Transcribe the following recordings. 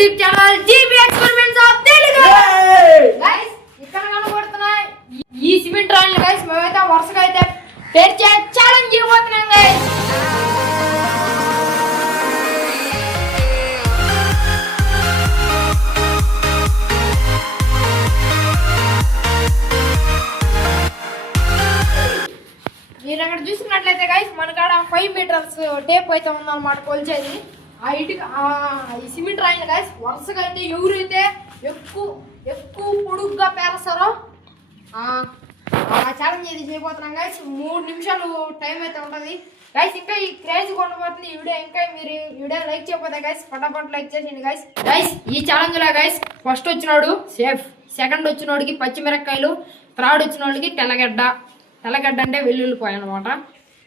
YouTube channel GB experiments of Telugu. Guys ఇక్కడ కనబడుతున్నాయి ఈ సిమెంట్ రాళ్ళు గైస్. మేమైతే వరుసగా అయితే పేర్చే ఛాలెంజ్ చేయబోతున్నాం గైస్. మీరు అక్కడ చూసుకున్నట్లయితే గైస్ మన కాడ 5 మీటర్స్ టేప్ అయితే ఉందన్నమాట కొలిచేది. ఆ ఇటుక ఈ సిమెంట్ రాయిని గైస్ వరుసగా అయితే ఎవరైతే ఎక్కువ పొడుగ్గా పేరుస్తారో ఛాలెంజ్ అయితే చేయబోతున్నాం గైస్. 3 నిమిషాలు టైం అయితే ఉంటుంది గైస్. ఇంకా ఈ క్రేజ్ కొనబోతుంది ఈ వీడియో. ఇంకా మీరు ఈ వీడియో లైక్ చేయకపోతే గైస్ ఫటాఫట్ లైక్ చేసేయండి గైస్. గైస్ ఈ ఛాలెంజ్ లో గైస్ ఫస్ట్ వచ్చినోడు సేఫ్, సెకండ్ వచ్చినోడికి పచ్చిమిరపకాయలు, థర్డ్ వచ్చినోడికి తెల్లగడ్డ అంటే వెల్లుల్లిపాయ అనమాట.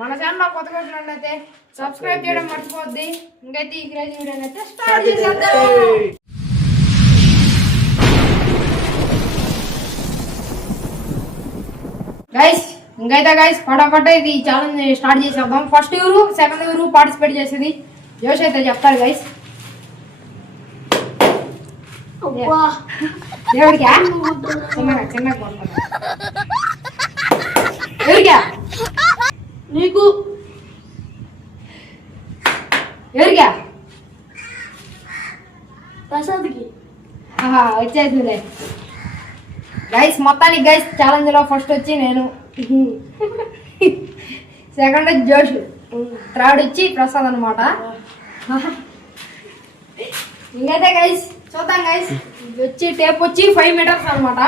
మన ఛానల్ కొత్తగా వచ్చినట్లయితే సబ్స్క్రైబ్ చేయడం మర్చిపోద్ది. ఇంకైతే ఈ క్రేజీ వీడియో అయితే స్టార్ట్ చేసేద్దాం గైస్. ఇంకైతే గైస్ ఫటాఫట్ ఇది ఛాలెంజ్ స్టార్ట్ చేసేద్దాం. ఫస్ట్ ఎవరు సెకండ్ ఎవరు పార్టిసిపేట్ చేసేది జోష్ అయితే చెప్తారు గైస్. ఎవరికా చిన్నగా ఎవరికా నీకు ఎవరికా ప్రసాద్కి వచ్చేసిందిలే గైస్. మొత్తానికి గైస్ ఛాలెంజ్ లో ఫస్ట్ వచ్చి నేను, సెకండ్ వచ్చి జోష్, థర్డ్ వచ్చి ప్రసాద్ అనమాట. ఇంకైతే గైస్ చూద్దాం గైస్. వచ్చి టేప్ వచ్చి 5 మీటర్స్ అనమాట.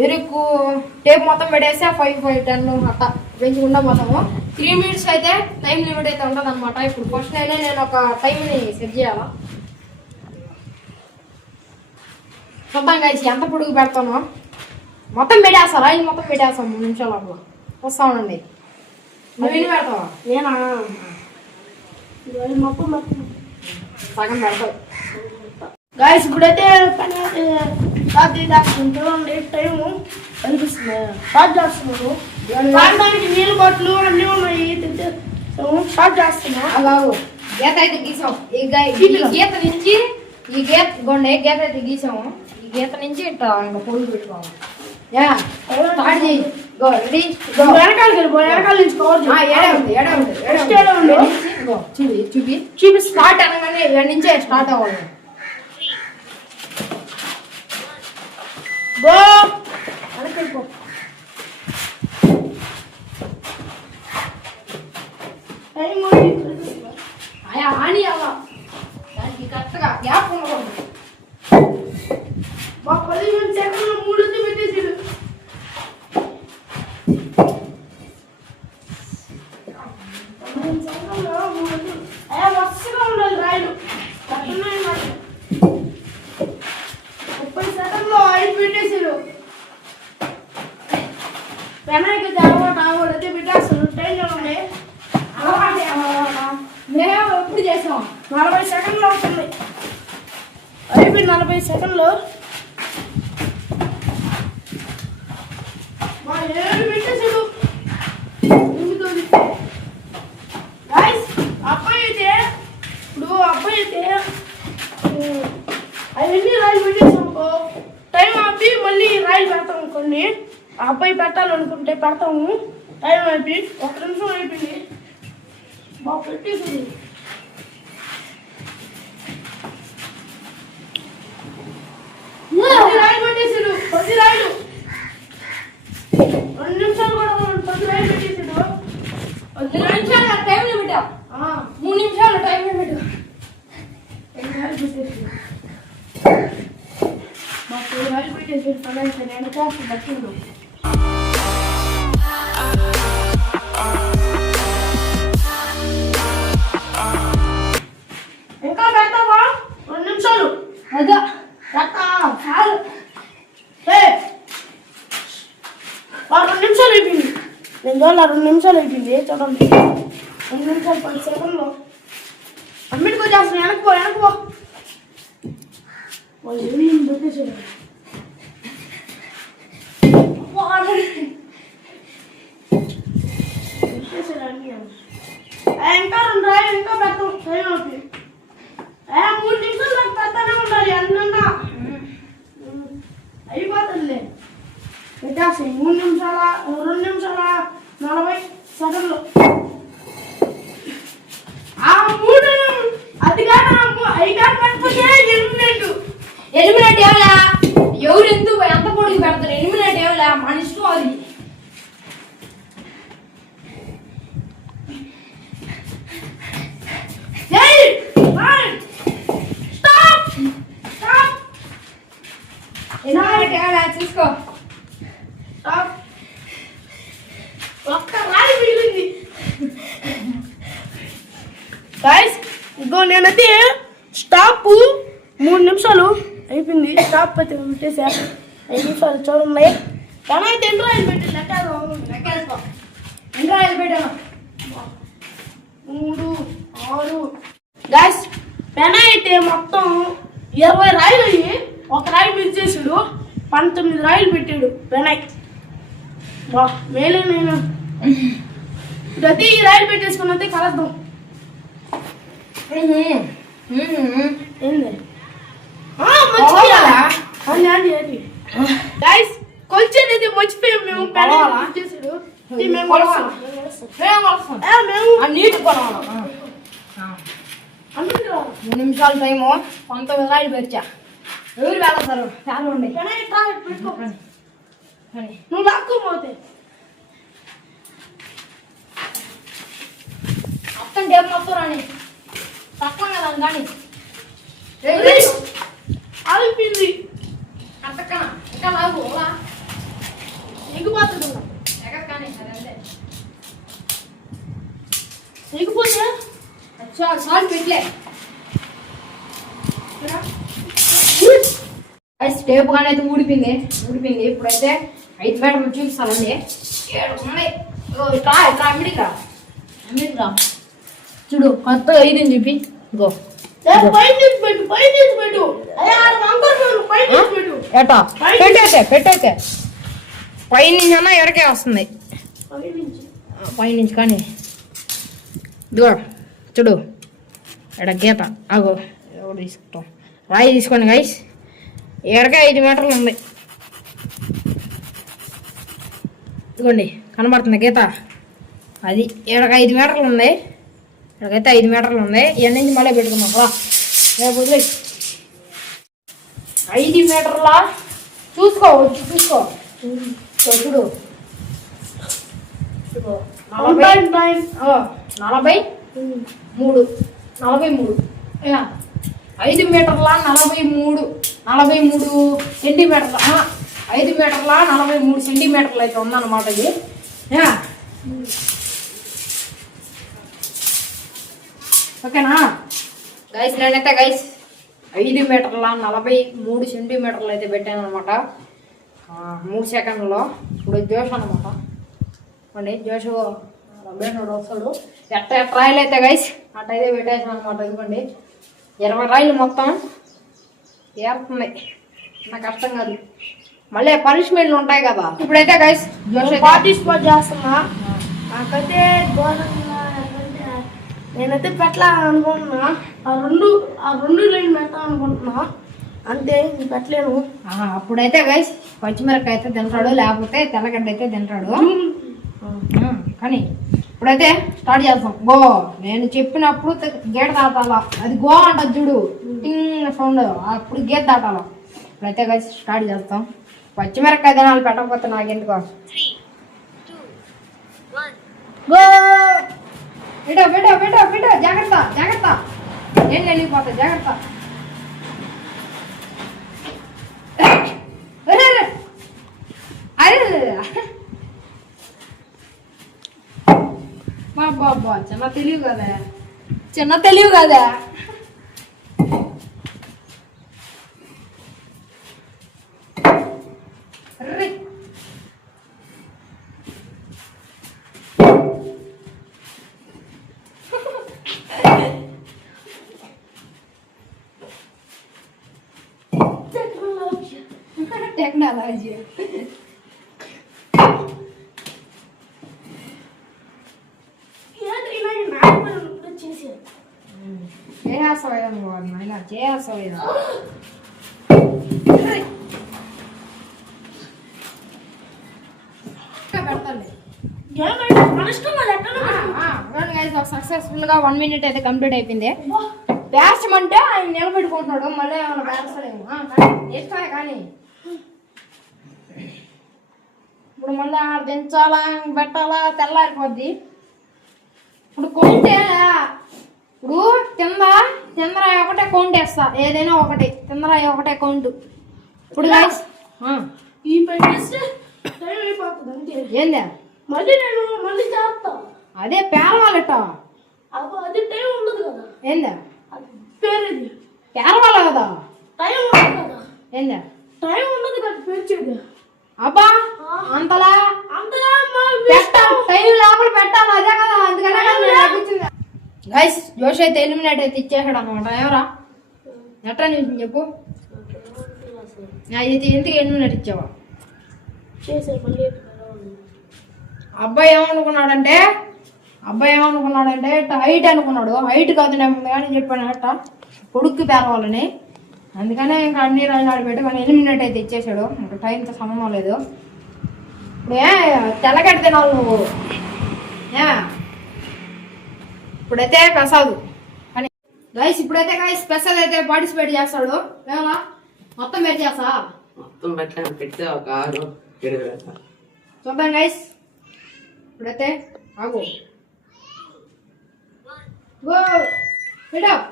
ఎవరికి టేప్ మొత్తం పెట్టేస్తే 5, 10 అట్లా పెంచుకుంటా పోతాము. 3 మినిట్స్ అయితే టైం లిమిట్ అయితే ఉంటుంది అనమాట. ఇప్పుడు ఫస్ట్ నేను ఒక టైంని సెట్ చేయాలా చూద్దాం గైస్ ఎంత పొడుగు పెడతాను. మొత్తం పెట్టేస్తా రాయి మొత్తం పెట్టేస్తాం 3 నిమిషాలు అప్పుడు వస్తా ఉండండి. నువ్వు ఎన్ని పెడతావా? నేనా మొత్తం సగం పెడతావు గైస్. ఇప్పుడైతే పని చూడండి టైము కనిపిస్తుంది. స్టార్ట్ చేస్తున్నాను. తాగడానికి నీళ్ళు బాటిల్ అన్నీ ఉన్నాయి. స్టార్ట్ చేస్తున్నా. అలాగో గీత అయితే గీసాం. ఈ గీత నుంచి ఈ గీత గొండ గీత అయితే గీసాము. ఈ గీత నుంచి ఇట్లా ఇంకా పొడుగు పెట్టుకోవాలి. స్టార్ట్ చేయి. వెనకాలకి వెళ్ళిపో. వెనకాల నుంచి చూపి స్టార్ట్ అనగానే ఇక్కడి నుంచే స్టార్ట్ అవ్వాలి. గో వెనకెళ్ళిపో. అని అలా దానికి కరెక్ట్గా గ్యాప్ ఉండకూడదు. 15 సెకండ్లు 3 పెట్టేసి వరుసగా ఉండాలి రాయలు. 30 సెకండ్లో 5 పెట్టేసారు. వెనక్కి అలవాటు పెట్టేస్తారు. టైం చూడండి. మేము ఎప్పుడు చేసాం 40 సెకండ్లు అవుతుంది. అయిపోయి 40 సెకండ్లు ఏమి పెట్టేసాడు. అబ్బాయి అయితే అవన్నీ రాయిలు పెట్టేసాము. టైం ఆపి మళ్ళీ రాయిలు పెడతాము. కొన్ని అబ్బాయి పెట్టాలనుకుంటే పెడతాము. టైం అయిపోయి 1 నిమిషం అయిపోయింది. బాగా పెట్టేసింది. రాయిలు పెట్టేసాడు. 10 రాయిలు 2 నిమిషాలు కూడా 10 రాయిలు పెట్టేసాడు. 2 నిమిషాలు టైం లిమిట్. 3 నిమిషాలు టైం లిమిట్. 2 రాయిలు పెట్టేసాడు. మాకు 2 రాయిలు పెట్టేసాడు. పని నేను చేస్తాను దక్షిణలో. ఇంకా పెడతావా? 2 నిమిషాలు అదా చాలు. 2 నిమిషాలు అయిపోయింది. నేను చూడాలి 2 నిమిషాలు అయిపోయింది. చూడండి 2 నిమిషాలు 10 సెకండ్లు. అన్నిటికీ వచ్చేస్తాను. వెనక్కి పో. వాళ్ళు ఏమి పెట్టేసారు. ఇంకా 2 రాయలు ఇంకా పెడతాం. టైం అవుతుంది. 3 నిమిషాలు నాకు పెడతానే ఉండాలి. పెట్టాలి అన్నా అయిపోతుందిలే పెట్టేసి 3 నిమిషాల 2 నిమిషాల 40 సెకండ్లు ఆ 3 అది కాదు అవి కాదు పట్టుకుంటే ఎలిమినేట్ ఏమలా ఎవరు ఎందుకు ఎంత పొడికి పెడతారు ఎలిమినేట్ ఏమలా మన ఇష్టం అది చూసుకో ఒక్క రాయి మిగిలింది గాయ్స్ ఇగో నేనైతే స్టాప్ 3 నిమిషాలు అయిపోయింది స్టాప్ అయితే పెట్టేసా 5 నిమిషాలు చూడండి కానీ అయితే ఎన్ని రాయలు పెట్టింది లెక్కేసుకో ఎన్ని రాయలు పెట్టాను 3 6 గాయ్స్ పెన అయితే మొత్తం 20 రాయలు అయ్యి ఒక రాయి మిస్ చేసాడు 19 రాయలు పెట్టాడు పెనాయ్ బా మేలే నేను ప్రతి రాయలు పెట్టేసుకున్నది కలద్దాం ఏంది గైస్ కొంచెం ఇది మర్చిపోయాం మేము చేసాడు మేము నీటి కొనవాలి 3 నిమిషాల టైము 19 రాయలు పెట్టా ఎవరు వెళ్తారు చాలా ఉండే నువ్వు లాక్కోపోతే మొత్తం టేబుల్ మొత్తం రాని తక్కువ కదా కానీ ఆగిపోయింది అంతకన్నా ఇంకా లాగు ఎగిపోతుంది ఎక్కడ కానీ అదంతే ఎగిపోతే సాల్ట్ పెట్టలే టేపు కానీ అయితే ఊడిపోయింది ఇప్పుడైతే 5 మీటర్లు చూపిస్తానండి 7 ఉన్నాయి అమ్మిడికా చూడు కొత్త 5 చూపి గో ఏటా పెట్టయితే పై నుంచి అన్నా ఎడకే వస్తుంది పైనుంచి కానీ ఇదిగో చూడు ఎడ గీత ఆగో ఎవరు తీసుకుంటాం రాయి తీసుకోండి గైస్ ఎడకే 5 మీటర్లు ఉంది ఇదిగోండి కనబడుతుంది గీత అది ఎడక 5 మీటర్లు ఉంది ఇక్కడికైతే 5 మీటర్లు ఉంది ఇవన్నీ నుంచి మళ్ళీ పెట్టుకున్నాం రా రేపు 5 మీటర్ల చూసుకో చూడు 43 5 మీటర్ల 43 సెంటీమీటర్ల 5 మీటర్ల 43 సెంటీమీటర్లు అయితే ఉందన్నమాట ఇది ఓకేనా గైస్ నేనైతే 5 మీటర్ల 43 సెంటీమీటర్లు అయితే పెట్టాను అనమాట 3 సెకండ్లో ఇప్పుడు జోష్ అనమాట అండి జోష్ బేటోడు వస్తాడు ఎట్ట రాయలు అయితే గైస్ అట్టయితే పెట్టేసాను అనమాట ఇదిగోండి 20 రాయలు మొత్తం ఏరుతుంది నాకు కష్టం కాదు మళ్ళీ పనిష్మెంట్లు ఉంటాయి కదా ఇప్పుడైతే గైస్ జోష్ పార్టిసిపేట్ చేస్తున్నా నాకైతే నేనైతే పెట్టాలనుకుంటున్నా ఆ రెండు లైన్ పెట్టాలనుకుంటున్నా అంతే పెట్టలేను అప్పుడైతే గైస్ పచ్చిమిరకాయ అయితే తింటాడు లేకపోతే తెల్లగడ్డ అయితే తింటాడు కానీ ఇప్పుడైతే స్టార్ట్ చేస్తాం గో నేను చెప్పినప్పుడు గేట్ దాటాలా అది గో అంటది చూడు టింగ్ సౌండ్ అప్పుడు గేట్ దాటాలా ఇప్పుడైతే గైస్ స్టార్ట్ చేస్తాం పచ్చిమిరకాయ తినాలి పెట్టకపోతే నాకెందుకో గో పెట్టో జాగ్రత్త ఏం వెళ్ళిపోతా జాగ్రత్త అరే బాబా చిన్న తెలివి కదా టెక్నాలజీ చేస్తావు పెడతాను సక్సెస్ఫుల్ గా 1 minute అయితే కంప్లీట్ అయిపోయింది. బ్యాట్స్మెన్ అంటే ఆయన నిలబెట్టుకుంటున్నాడు, మళ్ళీ ఏమైనా బ్యాట్స్లేమో ఇష్టమే కానీ ఇప్పుడు మళ్ళీ దించాలా పెట్టాలా తెల్లారిపోద్ది. ఇప్పుడు కొంటే ఇప్పుడు తిందరాయి ఒకటే కౌంట్ వేస్తా, ఏదైనా ఒకటి తిందరాయి ఒకటే కౌంట్. ఇప్పుడు ఈ పెట్టేస్తే టైం అయిపోతుంది అంతే. ఏందా మళ్ళీ నేను మళ్ళీ చేస్తా. అదే పేరవాలట, అది టైం ఉండదు కదా. ఏందా అది పేరేది పేరవాల కదా, టైం ఉండదు కదా. ఏందా టైం ఉండదు కదా పెంచేది. అబ్బా అంతలా టైం లోపల పెట్టాలి, అదే కదా. అందుకనే గైస్ జోష్ అయితే ఎలిమినేట్ అయితే ఇచ్చేసాడు అనమాట. ఎవరా ఎట్లా నిమిషం చెప్పు, ఇది ఎందుకు ఎలిమినేట్ ఇచ్చావా? అబ్బాయి ఏమనుకున్నాడంటే హైట్ అనుకున్నాడు. హైట్ కాదు నేను కానీ చెప్పాను అట్ట కొడుక్కి పేరవాలని. అందుకనే ఇంకా అన్ని రాజు పెట్టి కానీ ఎలిమినేట్ అయితే ఇచ్చేసాడు. ఇంకా టైంతో సంబంధం లేదు. ఇప్పుడు తెల్లగడ్డ తినాలి నువ్వు. ఇప్పుడైతే ప్రసాద్ అని గైస్, ఇప్పుడైతే గైస్ ప్రసాద్ అయితే పార్టిసిపేట్ చేస్తాడు. ఏమన్నా మొత్తం పెట్టేస్తా, మొత్తం పెడితే ఒక 6-7 చూద్దాం గైస్. ఇప్పుడైతే ఆగు గో హెడప్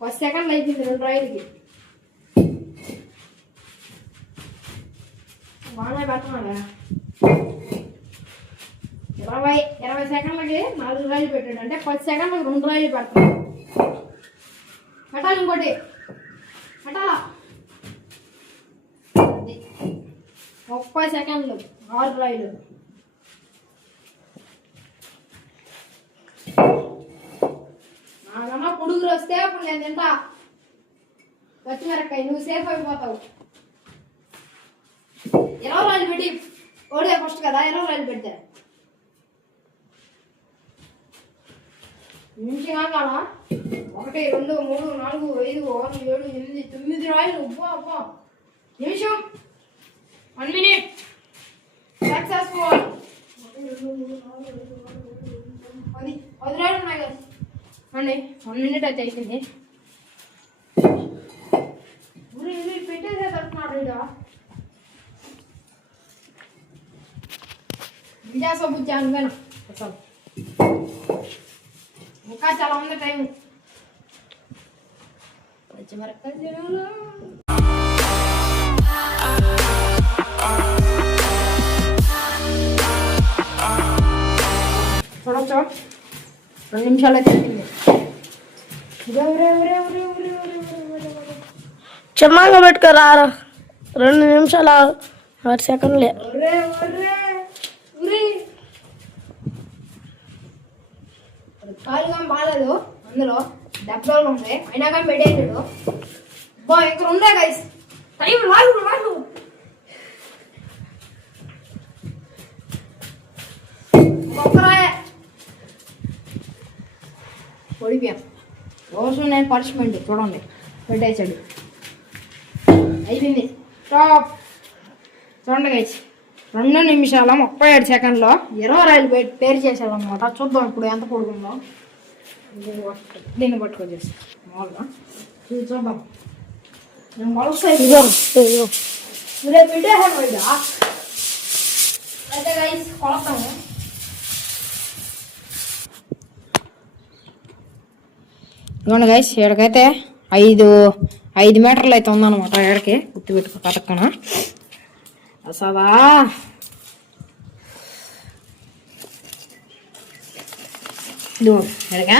ఫస్ట్ సెకండ్ అయిపోయింది 2 రాయిలకి. బాగా పెట్టమా 20 సెకండ్లకి 4 రాయిలు పెట్టాడు అంటే 10 సెకండ్లకి 2 రాయిలు పెడతాడు. పెట్టాలి ఇంకోటి పెట్టాలా 30 సెకండ్లు 6 రాయిలు. నాకన్నా పొడుగులు వస్తే అప్పుడు నేను తింటా పచ్చిమిరకాయ, నువ్వు సేఫ్ అయిపోతావు. 20 రాయిలు పెట్టి ఓడే ఫస్ట్ కదా, 20 రాయిలు పెడితే నిమిషం కాదా? 1 2 3 4 5 6 7 8 9 రాయిలు. అబ్బా నిమిషం 1 minute సక్సెస్ఫుల్. 10 రాయిలు ఉన్నాయి కదా అండి. 1 minute అయితే అయిపోయింది. పెట్టేసే తడుతున్నాడు ఇడ విజాస బుజ్జా అనుకోను. ఇంకా చాలా ఉంది టైం. చూడొచ్చు 2 నిమిషాలు అయితే చిన్నగా పెట్టుకోరా 2 నిమిషాలు 6 సెకండ్లే. కాలుగా బాగాలేదు, అందులో డబ్బాలు ఉన్నాయి అయినా కానీ పెట్టేసాడు. బా ఇక్కడ ఉండే గైస్ టైం లాగు ఓడిపోయాను. రోజు నేను పనిష్మెంట్ చూడండి పెట్టేసాడు. అయిపోయింది టాప్. చూడండి గైస్ 2 నిమిషాల 37 సెకండ్లో 20 రాయిలు పేరు చేసాడు అనమాట. చూద్దాం ఇప్పుడు ఎంత పొడుగుందో. దీన్ని పట్టుకొచ్చేసి మామూలుగా చూద్దాం. నేను మొలస్తాయి పెట్టేసాను బయట. అయితే గైస్ కొలతాము. ఇదిగోండి గైస్ ఇక్కడికైతే 5 మీటర్లు అయితే ఉందన్నమాట. ఎక్కడికి గుర్తుపెట్టుకో కరెక్ట్గా అసలా. ఇదిగో ఎక్కడికా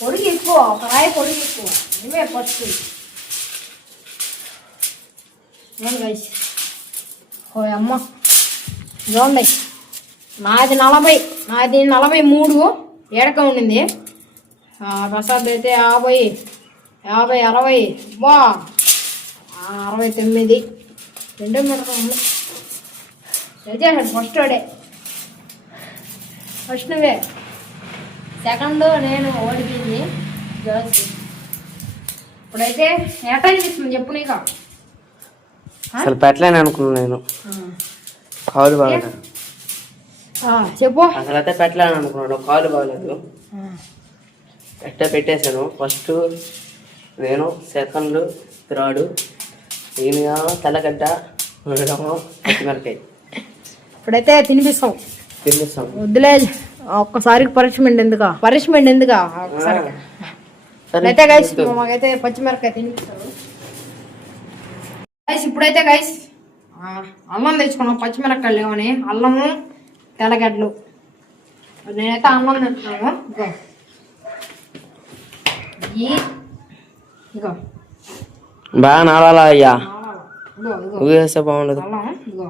పొడిగి ఎక్కువ, ఒక రాయి పొడిగి ఎక్కువ. ఇవే పట్టు గైస్. ఓ అమ్మ చూడండి నాది 43 ఏడక ఉండింది. ప్రసాద్ అయితే 50 50, 60, బా 69. రెండో మిడతాము చేసాడు ఫస్ట్ వాడే. ఫస్ట్ నువ్వే, సెకండ్ నేను ఓడిపోయింది గర్ల్స్. ఇప్పుడైతే ఎట్లా అనిపిస్తుంది చెప్పు నీకు? అసలు పెట్టలేను అనుకున్నాను నేను. కాలు బాగలేదు. చెప్పు. అసలు అయితే పెట్టలేను అనుకున్నాను, కాలు బాగలేదు. పెట్టేశాను. ఫస్ట్ నేను, సెకండ్, థర్డ్, ఈయన తెల్లగడ్డ, పచ్చిమిరకాయ. ఇప్పుడైతే తినిపిస్తాం. వద్దులే, ఒక్కసారి పనిష్మెంట్ ఎందుకా ఒక్కసారి. అయితే గైస్ మాకైతే పచ్చిమిరకాయ తినిపిస్తారు గైస్. ఇప్పుడైతే గైస్ అల్లం తెచ్చుకున్నాం, పచ్చిమిరకాయలు లేవని. అల్లము, తెల్లగడ్డలు. నేనైతే అన్నం తింటున్నాను. ఇగో బాగా నాడాలా అయ్యా, ఇగో ఊగేస్తే బాగుండదు. అల్లం ఇగో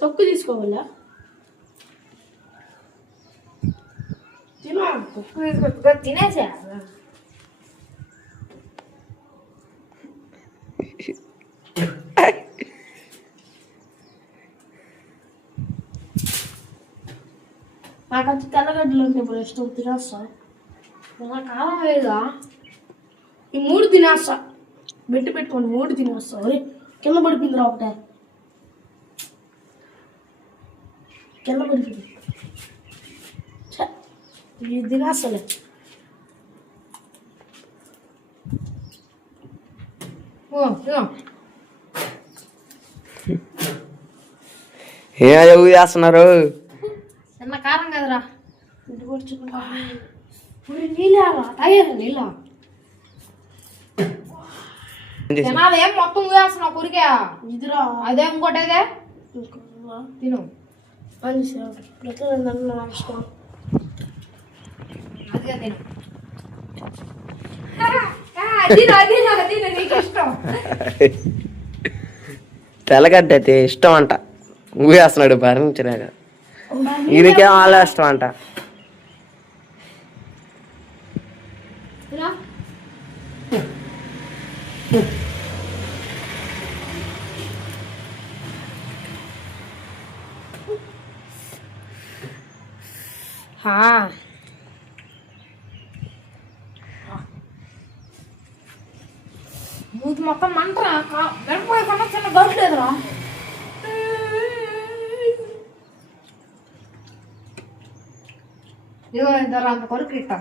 తొక్కు తీసుకోవాలా? తినేసా. నాకు వచ్చి తెల్లగడ్డలు ఉంటే ఇప్పుడు ఇష్టం, తినేస్తా. నాకు కాలం లేదా? ఈ 3 తినేస్తా. పెట్టుకొని 3 తినేస్తా. ఒరే కింద పడిపోయిందిరా ఒకటే, కింద పడిపోయింది. ఇది తినేస్తలే. ఏ ఊ చేస్తున్నారు? చిన్న కారం కదరా. ఇంటికి వచ్చుకుంటా. నీళ్ళ తాగేది నీళ్ళ. తినాలేం మొత్తం వేస్తున్నావు కురికా. ఇదిరా అదే ఇంకోటి అదే తిను. అదిగా తిను. నీకు ఇష్టం. తెల్లగడ్డ అయితే ఇష్టం అంట, ఊగేస్తున్నాడు భరించలేక. ఈయనకేం వాళ్ళ ఇష్టం అంట. మూతి మొత్తం మంటరా. మిరపకాయ కన్నా చిన్న గట్లేదురా. ఇదిగో ఇద్దరు అంత కొరకు ఇట్టా.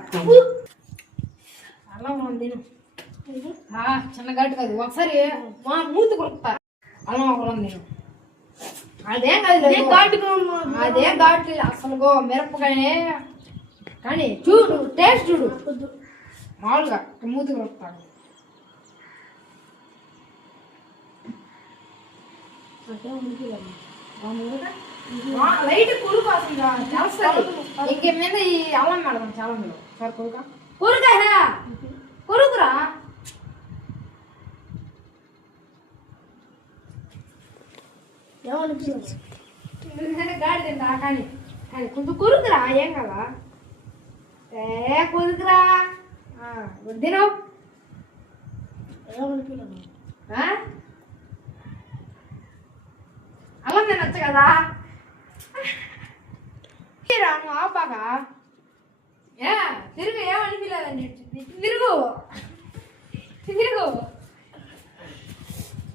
అలా ఉంది చిన్న గట్టు కాదు. ఒకసారి మా మూతి కొరుకుతా. అలా ఒకరు నేను అదేం కాదు, అదేం ఘాటు అసలు. మిరపకాయనే కానీ చూడు, టేస్ట్ చూడు. మామూలుగా మూతి కొరుకుతాడు. లైట్ కురుకు అసలు తెలుస్తుంది. ఇంకే మీద ఈ అల్లం పెడదాం చాలా మీరు. సార్ కొరుకురా. గాడి తింటా కానీ కొంచెం కొరుకురా. ఏం కదా కొరుకురా. తినవు అల్లం తినొచ్చు కదా. నువ్వు ఆపాగా తిరుగు. ఏమనిపించలేదండి. తిరుగు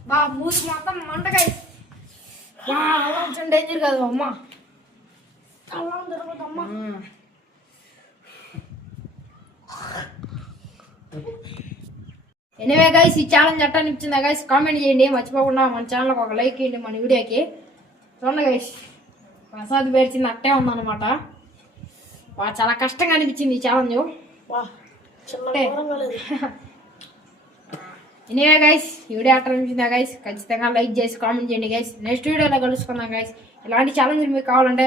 బా. మూసి మొత్తం మంటకాయ. అల్లం డేంజర్ కదా అమ్మ. అల్లం తిరగదమ్మా. ఎనివే గైస్, ఈ ఛాలెంజ్ ఎట్టా అనిపించిందా గైస్ కామెంట్ చేయండి. మర్చిపోకుండా మన ఛానల్కి ఒక లైక్ చేయండి మన వీడియోకి. చూడండి గైస్, ప్రసాద్ పేర్చింది అట్టే ఉందన్నమాట. చాలా కష్టంగా అనిపించింది ఈ ఛాలెంజ్. ఎనివే గైస్, ఈ వీడియో ఎట్లా అనిపించిందా గైస్ ఖచ్చితంగా లైక్ చేసి కామెంట్ చేయండి గైస్. నెక్స్ట్ వీడియోలో కలుసుకుందాం గైస్. ఇలాంటి ఛాలెంజ్ మీకు కావాలంటే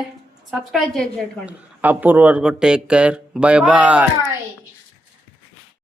సబ్స్క్రైబ్ చేసి పెట్టుకోండి. అప్పుడు వరకు టేక్ కేర్. Bye bye.